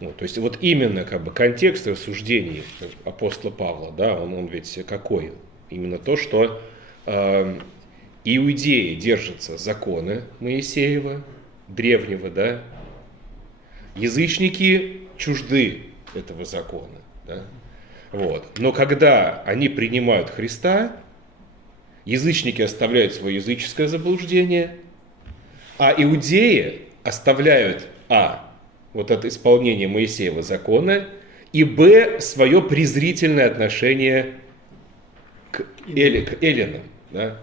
Вот, то есть вот именно как бы контекст рассуждений апостола Павла, да, он ведь какой? Именно то, что иудеи держатся закона Моисеева, древнего, да, язычники чужды этого закона, да, вот. Но когда они принимают Христа, язычники оставляют свое языческое заблуждение, а иудеи оставляют вот это исполнение Моисеева закона, и свое презрительное отношение к эллинам. Да?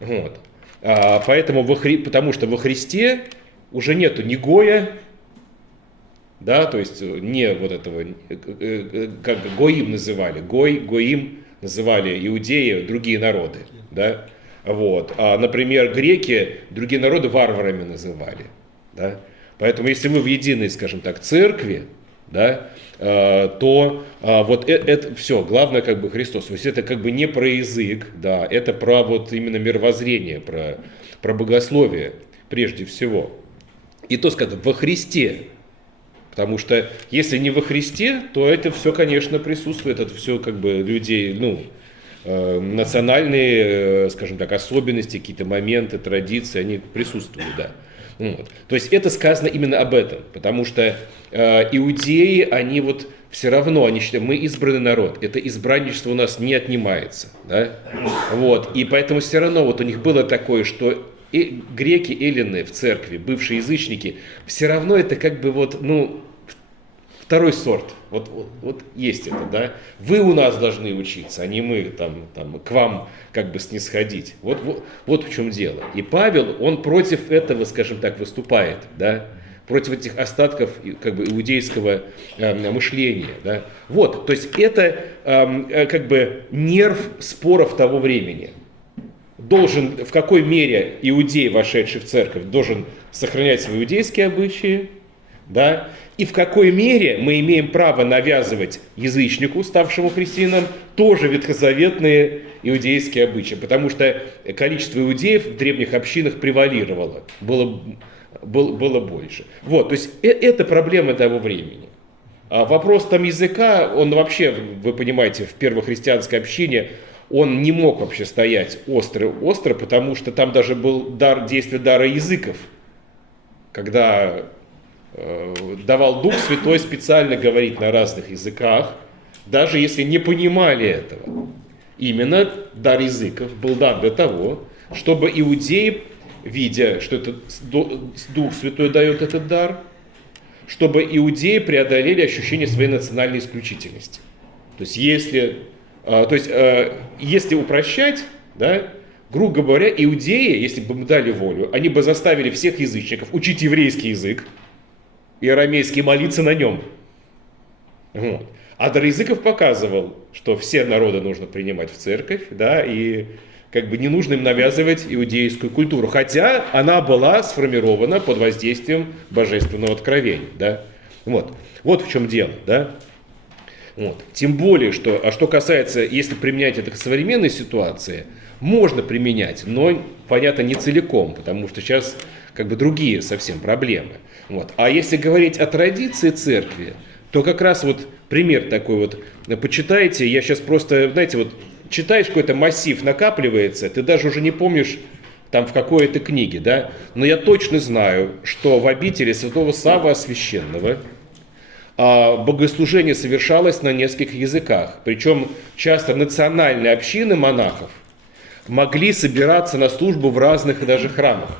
Вот. Поэтому потому что во Христе уже нету ни Гоя, да, то есть не вот этого, как Гоим называли, Гоим называли иудеи, другие народы, да, вот, например, греки другие народы варварами называли, да, поэтому если вы в единой, скажем так, церкви, да, то вот это все, главное как бы Христос, то есть это как бы не про язык, да, это про вот именно мировоззрение, про богословие прежде всего, и то сказано во Христе. Потому что если не во Христе, то это все, конечно, присутствует, это все как бы людей, национальные, скажем так, особенности, какие-то моменты, традиции, они присутствуют, да. Вот. То есть это сказано именно об этом, потому что иудеи, они вот все равно, они считают, мы избранный народ, это избранничество у нас не отнимается, да. Вот. И поэтому все равно вот у них было такое, что греки, эллины в церкви, бывшие язычники, все равно это как бы вот, второй сорт. Вот есть это, да. Вы у нас должны учиться, а не мы там к вам как бы снисходить. Вот в чем дело. И Павел, он против этого, скажем так, выступает, да, против этих остатков как бы иудейского мышления, да. Вот, то есть это как бы нерв споров того времени. В какой мере иудей, вошедший в церковь, должен сохранять свои иудейские обычаи, да, и в какой мере мы имеем право навязывать язычнику, ставшему христианином, тоже ветхозаветные иудейские обычаи, потому что количество иудеев в древних общинах превалировало, было больше. Вот, то есть это проблема того времени. А вопрос там языка, он вообще, вы понимаете, в первохристианской общине, он не мог вообще стоять остро, потому что там даже был действие дара языков, когда давал Дух Святой специально говорить на разных языках, даже если не понимали этого. Именно дар языков был дан для того, чтобы иудеи, видя, что это Дух Святой дает этот дар, чтобы иудеи преодолели ощущение своей национальной исключительности. То есть если упрощать, да, грубо говоря, иудеи, если бы мы дали волю, они бы заставили всех язычников учить еврейский язык и арамейский, молиться на нем. Вот. А дар языков показывал, что все народы нужно принимать в церковь, да, и как бы не нужно им навязывать иудейскую культуру, хотя она была сформирована под воздействием божественного откровения, да. Вот в чем дело, да. Вот. Тем более, что касается, если применять это к современной ситуации, можно применять, но, понятно, не целиком, потому что сейчас как бы другие совсем проблемы. Вот. А если говорить о традиции церкви, то как раз вот пример такой вот, почитайте, я сейчас просто, знаете, вот читаешь какой-то массив, накапливается, ты даже уже не помнишь, там в какой это книге, да, но я точно знаю, что в обители святого Саввы Освященного богослужение совершалось на нескольких языках, причем часто национальные общины монахов могли собираться на службу в разных даже храмах.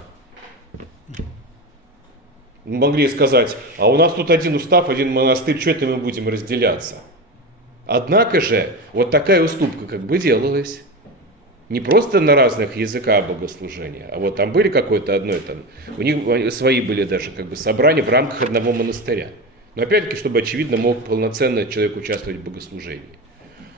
Могли сказать, а у нас тут один устав, один монастырь, что это мы будем разделяться? Однако же вот такая уступка как бы делалась. Не просто на разных языках богослужения, а вот там были какое-то одно, у них свои были даже как бы собрания в рамках одного монастыря. Но опять-таки, чтобы, очевидно, мог полноценно человек участвовать в богослужении.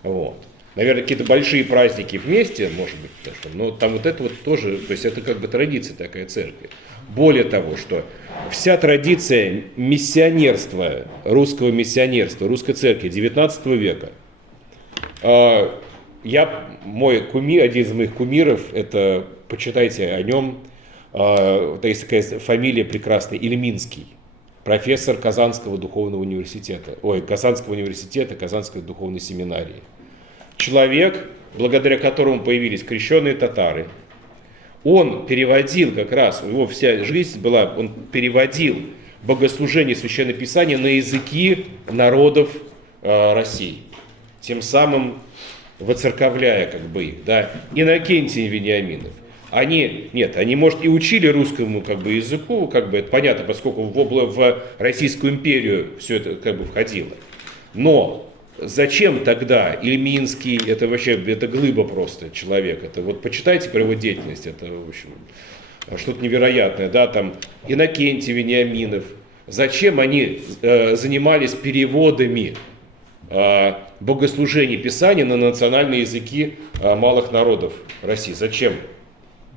Вот. Наверное, какие-то большие праздники вместе, может быть, даже, но там вот это вот тоже, то есть это как бы традиция такая церкви. Более того, что вся традиция миссионерства, русской церкви 19 века, мой кумир, один из моих кумиров, это, почитайте о нем, есть такая фамилия прекрасная, Ильминский. профессор Казанского духовного университета, Казанской духовной семинарии. Человек, благодаря которому появились крещенные татары. Он переводил как раз, у него вся жизнь была, он переводил богослужение Священного Писания на языки народов России, тем самым воцерковляя как бы их, да. Иннокентий Вениаминов. Они, может, и учили русскому как бы языку, как бы это понятно, поскольку в Российскую империю все это как бы входило. Но зачем тогда Ильминский, это вообще, это глыба просто человек, это вот почитайте про его деятельность, это, в общем, что-то невероятное, да, там Иннокентий Вениаминов, зачем они занимались переводами богослужений Писания на национальные языки малых народов России, зачем?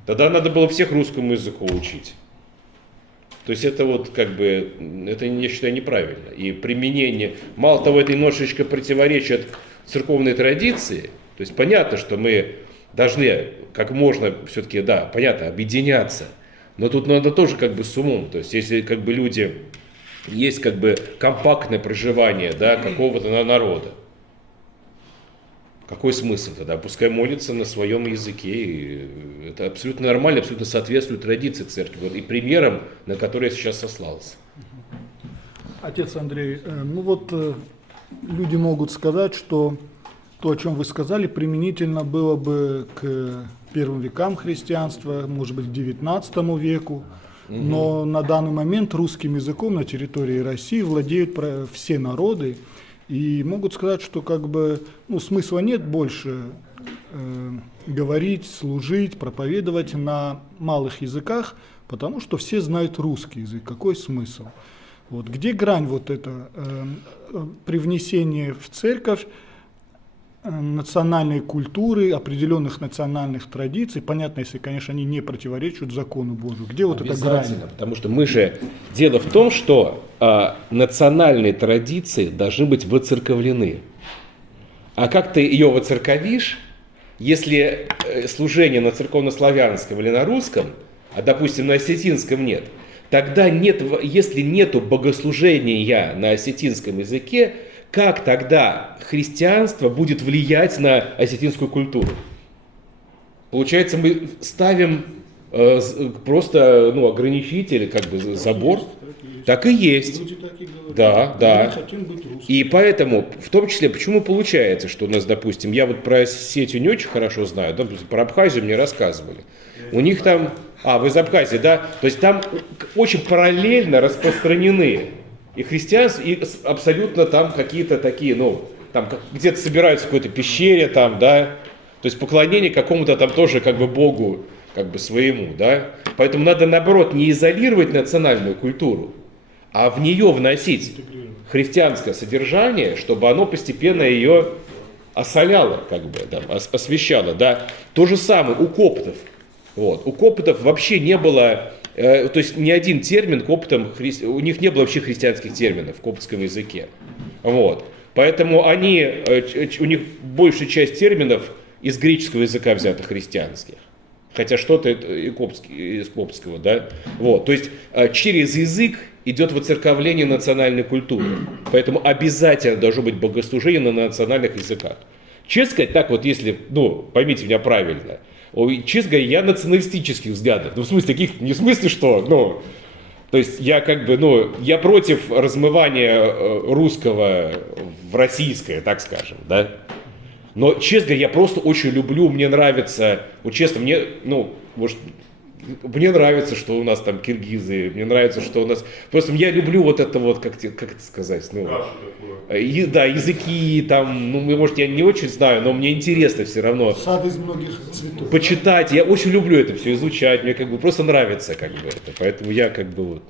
Тогда надо было всех русскому языку учить. То есть это вот как бы, это я считаю неправильно. И применение, мало того, это немножечко противоречит церковной традиции. То есть понятно, что мы должны как можно все-таки, да, понятно, объединяться. Но тут надо тоже как бы с умом. То есть если как бы люди, есть как бы компактное проживание, да, какого-то народа. Какой смысл тогда? Пускай молится на своем языке. И это абсолютно нормально, абсолютно соответствует традиции церкви. Вот, и примерам, на которые я сейчас сослался. Отец Андрей, люди могут сказать, что то, о чем вы сказали, применительно было бы к первым векам христианства, может быть, к XIX веку. Но на данный момент русским языком на территории России владеют все народы. И могут сказать, что как бы, смысла нет больше говорить, служить, проповедовать на малых языках, потому что все знают русский язык. Какой смысл? Вот где грань вот это привнесение в церковь национальной культуры, определенных национальных традиций, понятно, если, конечно, они не противоречат закону Божию. Где вот эта грань? Потому что мы же... Дело в том, что национальные традиции должны быть воцерковлены. А как ты ее воцерковишь, если служение на церковнославянском или на русском, а, допустим, на осетинском нет, тогда нет, если нету богослужения на осетинском языке, как тогда христианство будет влиять на осетинскую культуру? Получается, мы ставим просто ограничитель, как бы забор. Так и есть. Да, да. И поэтому, в том числе, почему получается, что у нас, допустим, я вот про Осетию не очень хорошо знаю, да, про Абхазию мне рассказывали. У них там, вы из Абхазии, да, то есть там очень параллельно распространены и христианство, и абсолютно там какие-то такие, там где-то собираются в какой-то пещере, там, да, то есть поклонение какому-то там тоже как бы Богу, как бы своему, да. Поэтому надо, наоборот, не изолировать национальную культуру, а в нее вносить христианское содержание, чтобы оно постепенно ее осоляло, как бы, да, освещало, да. То же самое у коптов. Вот. У коптов вообще не было, то есть ни один термин коптам, у них не было вообще христианских терминов в коптском языке. Вот. Поэтому у них большая часть терминов из греческого языка взята христианских. Хотя что-то из коптского, да. Вот. То есть через язык идет воцерковление национальной культуры. Поэтому обязательно должно быть богослужение на национальных языках. Честно сказать, так вот, если, поймите меня правильно, честно говоря, я националистических взглядов. В смысле, не в смысле, что, то есть я как бы, я против размывания русского в российское, так скажем, да. Но, честно говоря, я просто очень люблю, мне нравится, вот честно, мне нравится, что у нас там киргизы, мне нравится, что у нас... Просто я люблю вот это вот, как это сказать, языки там, может, я не очень знаю, но мне интересно все равно. Сад из многих цветов. Почитать, я очень люблю это все изучать, мне как бы просто нравится как бы это, поэтому я как бы вот,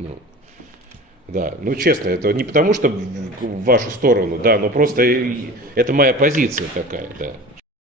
да, честно, это не потому, что в вашу сторону, да, но просто это моя позиция такая, да.